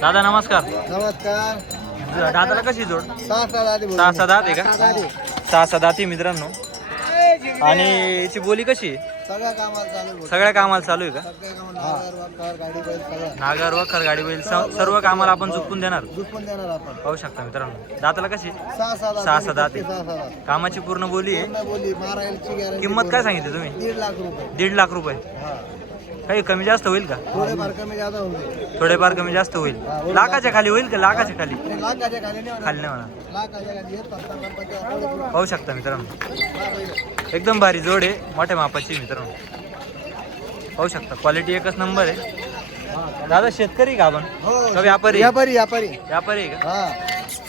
दादा नमस्कार. नमस्कार. दादाला कशी जोड? सहा सहा दात आहे का? सहा दात आहे मित्रांनो. आणि याची बोली कशी आहे? सगळ्या कामाला चालू सगळ्या कामाला चालू आहे का? सगळ्या कामाला नागर, वखर, गाडी बैल सगळं नागर वखर गाडी बैल सर्व कामाला आपण झुकून देणार. दुश्मन देणार आपण. पाहू शकता मित्रांनो. दाताला कशी? सहा दात आहे. सहा कामाची पूर्ण बोली आहे. पूर्ण बोली मारायची गॅरंटी. किंमत काय सांगितली तुम्ही? 1.5 लाख रुपये. 1.5 लाख रुपये. हा. काही कमी जास्त होईल का? थोडेफार कमी जादा होईल. थोडेफार कमी जास्त होईल. लाखाच्या खाली होईल का? लाखाच्या खाली लाखाच्या खाली नाही होणार. खाली नाही म्हणा. लाखाच्या खाली येत फक्त गणपती. पाहू शकता मित्रांनो. एकदम भारी जोड आहे. मोठ्या मापाची मित्रांनो. पाहू शकता क्वालिटी एकच नंबर आहे. दादा शेतकरी का आपण? हो. का व्यापारी? व्यापारी आहे का? हा.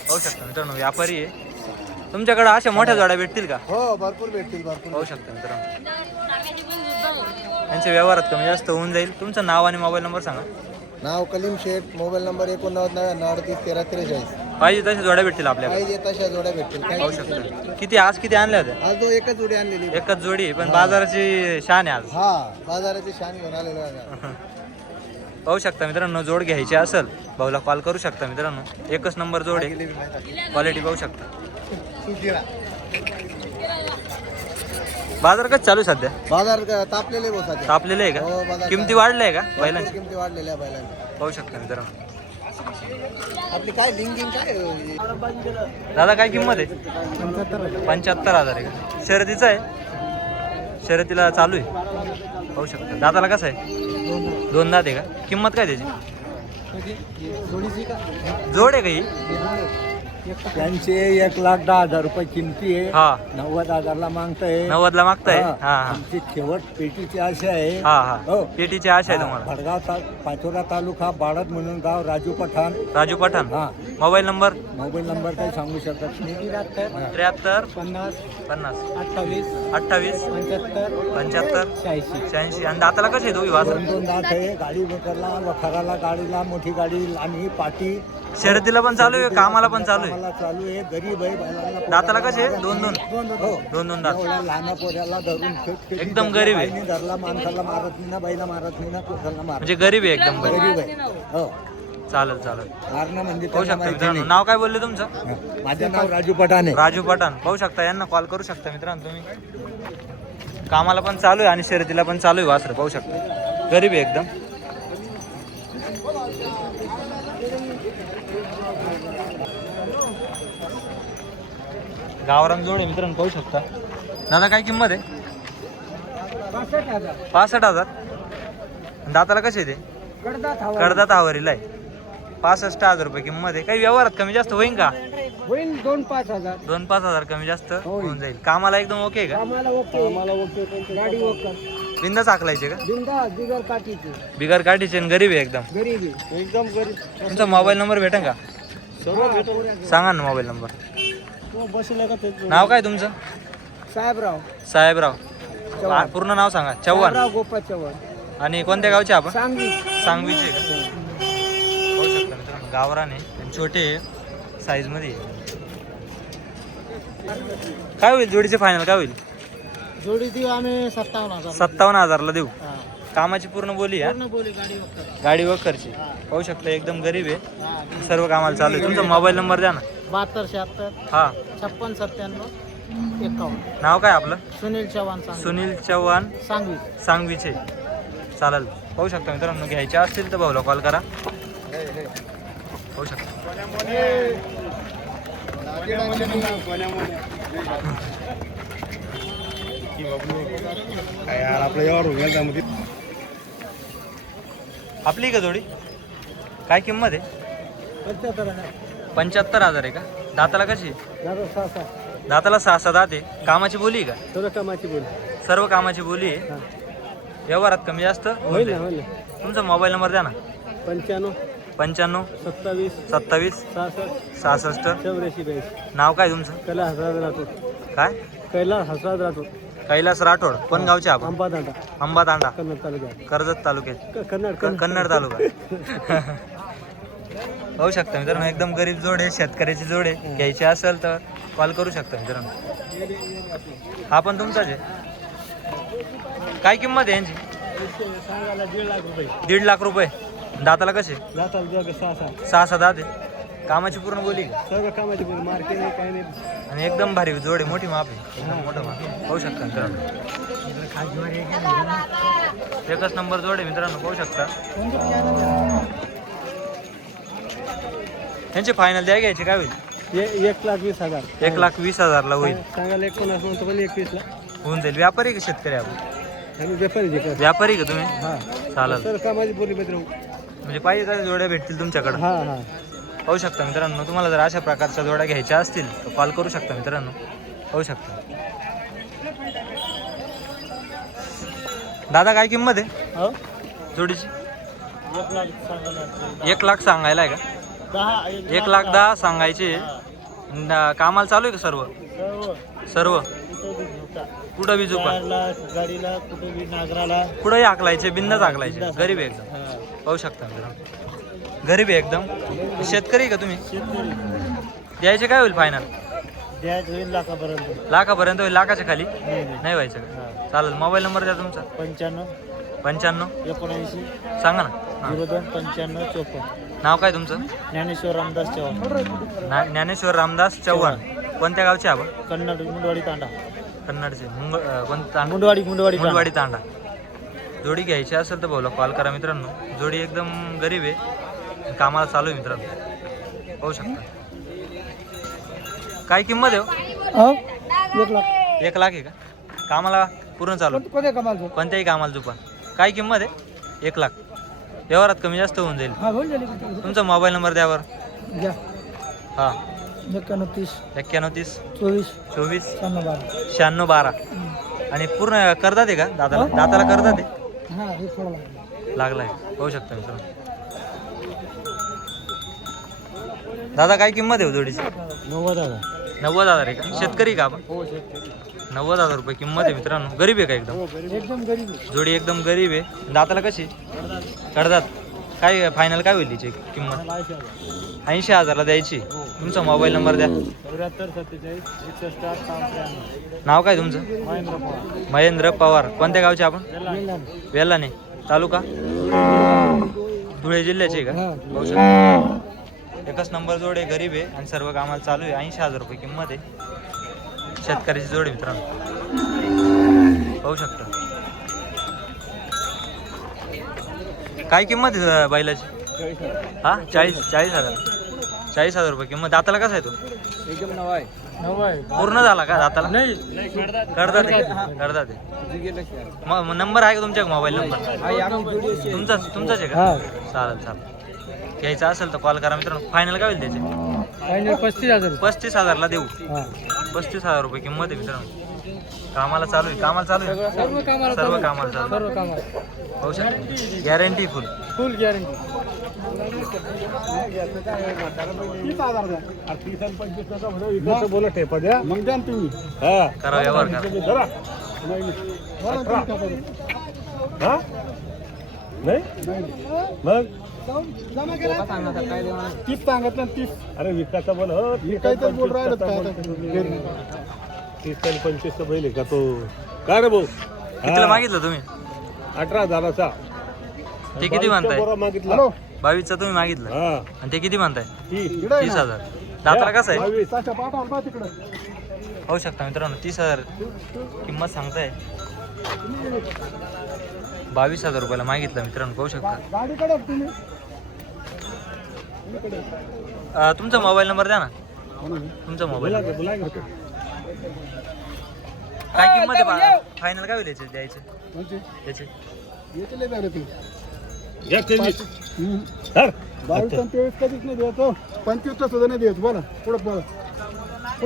पाहू शकता मित्रांनो व्यापारी आहे. तुमच्याकडे अशा मोठ्या जोड्या भेटतील का? हो भरपूर भेटतील पाहू शकता मित्रांनो. त्यांच्या व्यवहारात कमी जास्त होऊन जाईल. तुमचं नाव आणि मोबाईल नंबर सांगा. नाव कलीम शेठ. Mobile number 8999381343. पाहिजे तशा जोड्या भेटतील आपल्याकडे. पाहिजे तशा जोड्या भेटतील. पाहू शकता. किती आणल्या होत्या? आज तो एकच जोडी आणलेली. एकच जोडी आहे, पण बाजाराची शान आहे आज. हा बाजाराची शान घेऊन आलेलो आहे. पाहू शकता मित्रांनो. जोड घ्यायची असेल भाऊला कॉल करू शकता मित्रांनो. एकच नंबर जोड आहे. क्वालिटी पाहू शकता. बाजार कसं चालू आहे सध्या? बाजार तापलेले बघ सध्या. तापलेलं आहे हो, का? बाजार किमती वाढल्या आहे का भरपूर बैलांची? किमती वाढलेल्या आहे बैलांच्या. पाहू शकता मित्रांनो. आपली काय लिंकिंग काय दादा काय किंमत आहे? 75,000 आहे का? शर्यतीचं आहे? शर्यतीला चालू आहे. पाहू शकता. दादाला कसं आहे? 2 दात आहे का? किंमत काय त्याची? जोड आहे का ही? त्यांचे 1,10,000 रुपये किमती आहे. हा. 90,000ला मागताय. 90ला मागताय. हा. हा हा आमची शेवट पेटीची आशा आहे. हा हा हो. पेटीची आशा आहे तुम्हाला. भडगाव पाचोरा तालुका बाळद म्हणून गाव राजू पठाण. राजू पठाण. हा. Mobile number? मोबाईल नंबर काही सांगू शकत नाही. 73 50 50 28 28 75 75 86. 86. आणि दाताला कसे दोघी वासर? 2 दात आहे. गाडी वखरला वखराला गाडीला मोठी गाडी आणि पाटी. शर्यतीला पण चालू आहे, कामाला पण चालू आहे. कामाला चालू आहे. गरीब आहे बैलाला. दाताला कसे? 2 हो. 2 दात. एवढ्या लहान पोऱ्याला धरून एकदम गरीब आहे. बाईने धरला माणसाला मारत नाही ना, बाईला मारत नाही ना, पुरुषाला मारत. म्हणजे गरीब आहे एकदम गरीब. गरीब आहे. हो. चालेल मारणं म्हणजे पाहू त्यांना शकता माहिती मित्रांनो. नाही. नाव काय बोलले तुमचं? माझं नाव राजू पठाण आहे. राजू पठाण. पाहू शकता. यांना कॉल करू शकता मित्रांनो तुम्ही. कामाला पण चालू आहे आणि शर्यतीला पण चालू आहे वासर. पाहू शकता. गरीब आहे एकदम. गावरान जोड आहे मित्रांनो. पाहू शकता. दादा काय किंमत आहे? 65,000. दाताला कसे ते? कडदात हवारीला आहे. 65,000 रुपये किंमत आहे. काही व्यवहारात कमी जास्त होईल का? होईल 2-5 2-5 कमी जास्त होऊन जाईल. कामाला एकदम ओके का? गाडी बिंदा चाकलायचे का? बिगर काठीची. बिगर काठीचे आणि गरीब आहे एकदम. गरीबी एकदम गरीब. तुमचा मोबाईल नंबर भेटेल का? सांगा ना मोबाईल नंबर. नाव काय तुमचं? साहेबराव. पूर्ण नाव सांगा. चव्हाण. गोपाळ चव्हाण. आणि कोणत्या गावचे आपण? सांगवीचे का? पाहू शकता मित्रांनो. गावरान आहे. छोटे साईज मध्ये. काय होईल जोडीचे फायनल? काय होईल? जोडी देऊ आम्ही 57,000. 57,000ला देऊ. कामाची पूर्ण बोली आहे. बोली गाडी वखर. गाडी वखरची. पाहू शकता एकदम गरीब आहे. सर्व कामाला चालू आहे. तुमचा मोबाईल नंबर द्या ना. 72 हा. 56 97 51. नाव काय आपलं? सुनील चव्हाण. सुनील चव्हाण सांगवीचे. चालेल. पाहू शकता मित्रांनो. घ्यायचे असतील तर भाऊला कॉल करा. पाहू शकता. आपली का जोडी? काय किंमत आहे? 75,000 आहे का? दाताला कशी? दाताला 6 दात आहे. कामाची बोली आहे का? सर्व कामाची बोली आहे. व्यवहारात कमी जास्त होईल. तुमचा मोबाईल नंबर द्या ना. 95 95 27 27 66 66. 84. नाव काय तुमचं? कैलास हसराज राठोड. काय? कैलास हसराज राठोड. कैलास राठोड. कोण गावचे आपण? अंबादांडा. कन्नड तालुक्यात. कर्जत तालुक्यात. कन्नड कन्नड तालुका. पाहू शकता मित्रांनो. एकदम गरीब जोड आहे. शेतकऱ्याची जोड आहे. घ्यायची असेल तर कॉल करू शकता मित्रांनो. हा पण तुमचाच आहे. काय किंमत आहे यांची? सांगायला 1.5 लाख रुपये. 1.5 लाख रुपये. दाताला कसे जाताल सहा सहा सहा सात दात आहे कामाची पूर्ण बोली का? सगळं कामाची मार्केट नाही काही नाही. आणि एकदम भारी जोड आहे मोठी माप आहे एकदम मोठं माप पाहू शकता मित्रांनो एकच नंबर जोड आहे मित्रांनो पाहू शकता त्यांचे फायनल द्या घ्यायचे काय होईल 1,20,000 1,20,000 होईल सांगायला 19 म्हणतो पण 21 होऊन जाईल व्यापारी का शेतकरी आपण आम्ही व्यापारी व्यापारी का तुम्ही हा चालेल सर कामाची बोली मित्र म्हणजे पाहिजे त्या जोड्या भेटतील तुमच्याकडे हा हा पाहू शकता मित्रांनो तुम्हाला जर अशा प्रकारच्या जोड्या घ्यायच्या असतील तर कॉल करू शकता मित्रांनो पाहू शकता दादा काय किंमत आहे हो जोडीची 1,00,000 1,00,000 सांगायला आहे का 1,10,000 सांगायचे कामाला चालू आहे का सर्व सर्व कुठं बी झुका गाडीला कुठे बी नागराला कुठंही आकलायचे बिंदाच आकलायचे गरीब आहे एकदम पाहू शकता मित्रांनो गरीब आहे एकदम शेतकरी का तुम्ही द्यायचे काय होईल फायनल द्यायचं होईल लाखापर्यंत लाखापर्यंत होईल लाखाच्या खाली नाही नाही व्हायचं का चालेल मोबाईल नंबर द्या तुमचा 95 95 79 सांगा ना हां. 02 95 54 नाव काय तुमचं ज्ञानेश्वर रामदास चव्हाण ज्ञानेश्वर रामदास चव्हाण कोणत्या गावचे आपण कन्नड मुंडवाडी तांडा कन्नडचे कोणतं मुंडवाडी मुंडवाडी तांडा जोडी घ्यायची असेल तर बोला कॉल करा मित्रांनो जोडी एकदम गरीब आहे कामाला चालू आहे मित्रांनो पाहू शकता काय किंमत आहे हो? 1,00,000 1,00,000 आहे का कामाला पूर्ण चालू कोणत्या कमाल कोणत्याही कामाला झुपा काय किंमत आहे 1,00,000 व्यवहारात कमी जास्त होऊन जाईल हा होईल तुमचा मोबाईल नंबर द्यावर घ्या हां 91 91 24 24 92 96 12 आणि पूर्ण करतात आहे का दादाला दाताला करतात आहे हा हे थोडं लागलाय पाहू शकता मित्रांनो दादा काय किंमत आहे हो जोडीची 90,000 90,000 आहे का शेतकरी का आपण हो शेतकरी 90,000 रुपये किंमत आहे मित्रांनो गरीब आहे का एकदम एकदम गरीब जोडी एकदम गरीब आहे दाताला कशी कडतात काय फायनल काय होईल तिची किंमत 80,000ला द्यायची तुमचा मोबाईल नंबर द्या 74 47 61 93 नाव काय तुमचं महेंद्र पवार महेंद्र पवार कोणत्या गावचे आपण वेल्लाने तालुका धुळे जिल्ह्याचे आहे का पाहू शकता एकच नंबर जोड आहे गरीब आहे आणि सर्व कामाला चालू आहे 80,000 रुपये किंमत आहे शेतकऱ्याची जोड आहे मित्रांनो पाहू शकता काय किंमत आहे बैलाची हा 40,000 40,000 रुपये किंमत दाताला कसा आहे तो एकदम नवा आहे पूर्ण झाला का दाताला नाही करतात मग नंबर आहे का तुमच्या मोबाईल नंबर तुमचाच आहे का चालेल घ्यायचा असेल तर कॉल करा मित्रांनो फायनल काय होईल त्याचे 35,000 35,000ला देऊ 35,000 रुपये किंमत आहे मित्रांनो कामाला चालू आहे सर्व कामाला चालू पाहू शकता गॅरंटी फुल गॅरंटी बोला टेपा द्या मग द्या तुम्ही करा व्यवहार करा मग 30 सांगत ना 30 अरे विकायचा बोल विकायचा बोल राहिला 30 आणि 25 बैल आहे का तो काय रे भाऊ कितीला मागितलं तुम्ही 18,000चा ते किती म्हणताय मागितला 22चा तुम्ही मागितलं आणि ते किती म्हणताय 30,000 दाताला कसं आहे पाहू शकता मित्रांनो 30,000 किंमत सांगताय 22,000 रुपयाला मागितलं मित्रांनो पाहू शकता तुमचा मोबाईल नंबर द्या ना तुमचा मोबाईल काय किंमत आहे फायनल काय होईल याचे द्यायचे त्याचे 22-23 कधीच नाही द्यायचो 25 सुद्धा नाही द्यायचं बोला पुढे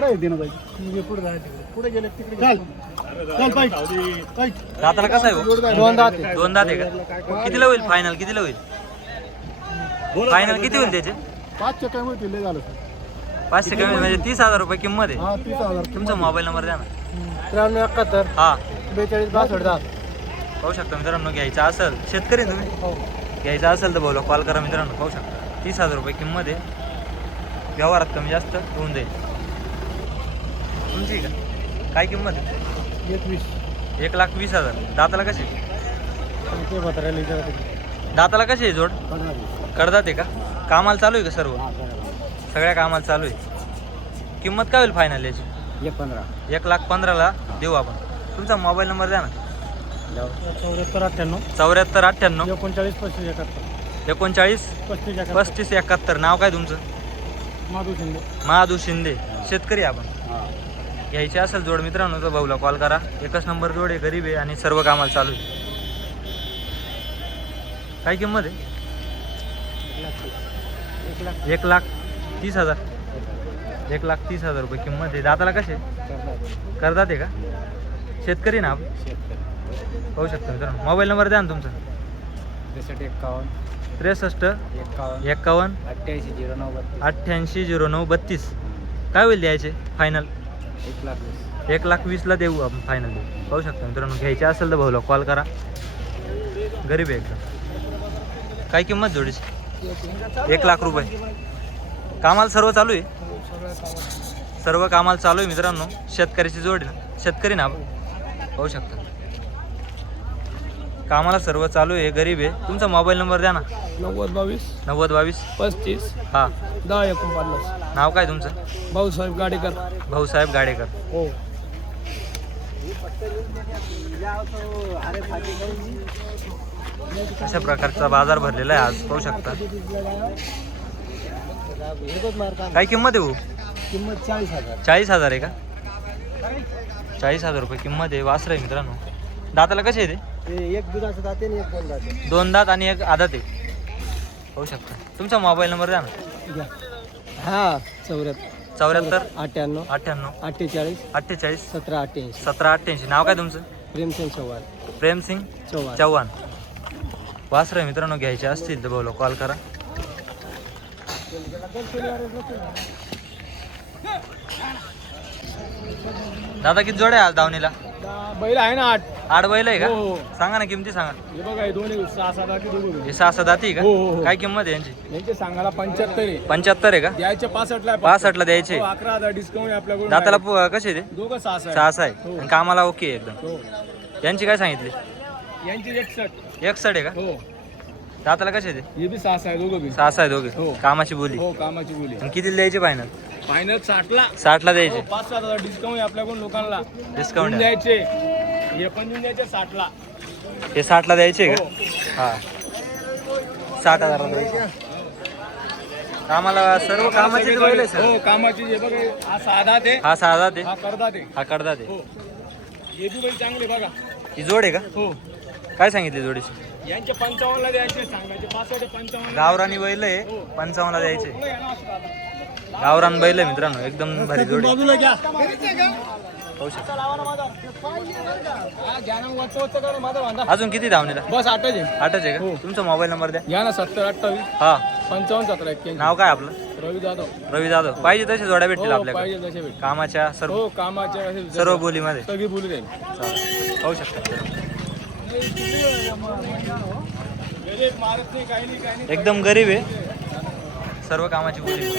आहे देणं पाहिजे पुढे जायचं पुढे गेले तिकडे चल पाहिजे दाताला कसं आहे दोन दात आहे का कितीला होईल फायनल कितीला होईल फायनल किती होईल त्याचे 5 काय होतील लय झालं 500 कमी म्हणजे 30,000 रुपये किंमत आहे हा 30,000 तुमचा मोबाईल नंबर द्या ना 93 हा 42 62 पाहू शकता मित्रांनो घ्यायचा असेल शेतकरी तुम्ही घ्यायचा असेल तर बोला कॉल करा मित्रांनो पाहू शकता 30,000 रुपये किंमत आहे व्यवहारात कमी जास्त होऊन जाईल तुमची का काय किंमत आहे 21 1,20,000 दाताला कशी दाताला कशी आहे जोड? कडदात आहे का? कामाला चालू आहे का सर्व? सगळ्या कामाला चालू आहे. किंमत काय होईल फायनल याची? 1,15,000 देऊ आपण. तुमचा मोबाईल नंबर द्या ना. 7498 39 35 71. नाव काय तुमचं? महादू शिंदे. शेतकरी आपण. घ्यायची असेल जोड मित्रांनो तर भाऊला कॉल करा. एकच नंबर जोड आहे, गरीब आहे आणि सर्व कामाला चालू आहे. काय किंमत आहे? 1,30,000. 1,30,000 रुपये किंमत आहे. दाताला कसे करतात आहे का? शेतकरी ना आपण. पाहू शकता मित्रांनो. मोबाईल नंबर द्या ना तुमचा. 63 51 88 09 32. काय होईल द्यायचे फायनल? 1,20,000 देऊ आपण फायनल देऊ. पाहू शकता मित्रांनो. घ्यायचे असेल तर भाऊला कॉल करा. गरीब आहे एकदम. काय किंमत जोडीची? 1,00,000 रुपये. कामाला सर्व चालू आहे. सर्व कामाला चालू आहे मित्रांनो. शेतकऱ्याची जोड आहे. शेतकरी ना आपण. पाहू शकता. कामाला सर्व चालू आहे, गरीब आहे. तुमचा मोबाईल नंबर द्या ना. 9022 35 हां. 1049. नाव काय तुमचं? भाऊसाहेब गाडेकर. भाऊसाहेब गाडेकर. हो. अशा प्रकारचा बाजार भरलेला आहे आज. पाहू शकता. काय किंमत आहे भाऊ? किंमत 40,000. 40,000 आहे का? 40,000 रुपये किंमत आहे. वासर आहे मित्रांनो. दाताला कसे आहे ते? एक दुधाचं दाते आणि एक दोन दाते. 2 दात आणि 1 आदात आहे. पाहू शकता. तुमचा मोबाईल नंबर द्या ना. हा 94 94 98 98 48 48 1788. 1788. नाव काय तुमचं? प्रेमचंद चव्हाण. प्रेमसिंग चव्हाण. वासर आहे मित्रांनो. घ्यायचे असतील तर बोला कॉल करा. दादा किती जोड्या आज दावणीला? बैल आहे ना 8 बैल आहे का? हो. सांगा ना किमती सांगा. हे बघा हे दोन्ही 6-7 दोघं. हे 6 दाती का? हो, हो, हो. काय किंमत आहे यांची? यांचे सांगायला 75 आहे. 75 आहे का? द्यायचे 65 ला. 65 ला द्यायचे. 11,000 डिस्काउंट आहे आपल्याकडून. दाताला कसे ते? दोघं 6 6 आहे. हो. आणि कामाला ओके आहे एकदम. हो. यांची काय सांगितली? यांची 61. 61 आहे का? हो. दाताला कसे ते? हे बी 6 आहे दोघं बी. 6 आहे दोघे. हो. कामाची बोली. हो कामाची बोली. आणि किती द्यायचे फायनल? फायनल 60 ला. 60 ला द्यायचे. 5,000 डिस्काउंट आहे आपल्याकडून लोकांना. डिस्काउंट द्यायचे. हे पण देऊन द्यायचे 60 ला. हे 60 ला द्यायचे का? हो. हा 60,000 ला द्यायचे. कामाला सर्व कामाची बैल आहे सर. हो कामाची. हे बघा हा साधा ते. हा 6 ते. हा करदा ते. हा कडदा ते. हो. हे बी बैल चांगले बघा. ही जोड आहे का? हो. काय सांगितली जोडीची? यांचे 55 ला द्यायचे. सांगायचे 65 55. गावरानी बैल आहे. 55 ला द्यायचे. गावरान बैल आहे मित्रांनो. एकदम भारी जोडी. बाजूला घ्या. पाहू शकता. हा घ्या ना. वच करा माझा बांधा. अजून किती धावणीला? बस 8 आहे. 8च आहे हो. का? तुमचा मोबाईल नंबर द्या. घ्या ना. 70 28 हा 55 17 81. नाव काय आपलं? रवी जाधव. रवी जाधव. पाहिजे तसे जोड्या भेटतील हो आपल्याकडे. पाहिजे तसे भेट. कामाच्या सर्व हो कामाच्या असे सर्व बोलीमध्ये. सगळी बोली राहील. चालेल. पाहू शकता. मारत नाही काही नाही काही नाही. एकदम गरीब आहे. सर्व कामाची बोली.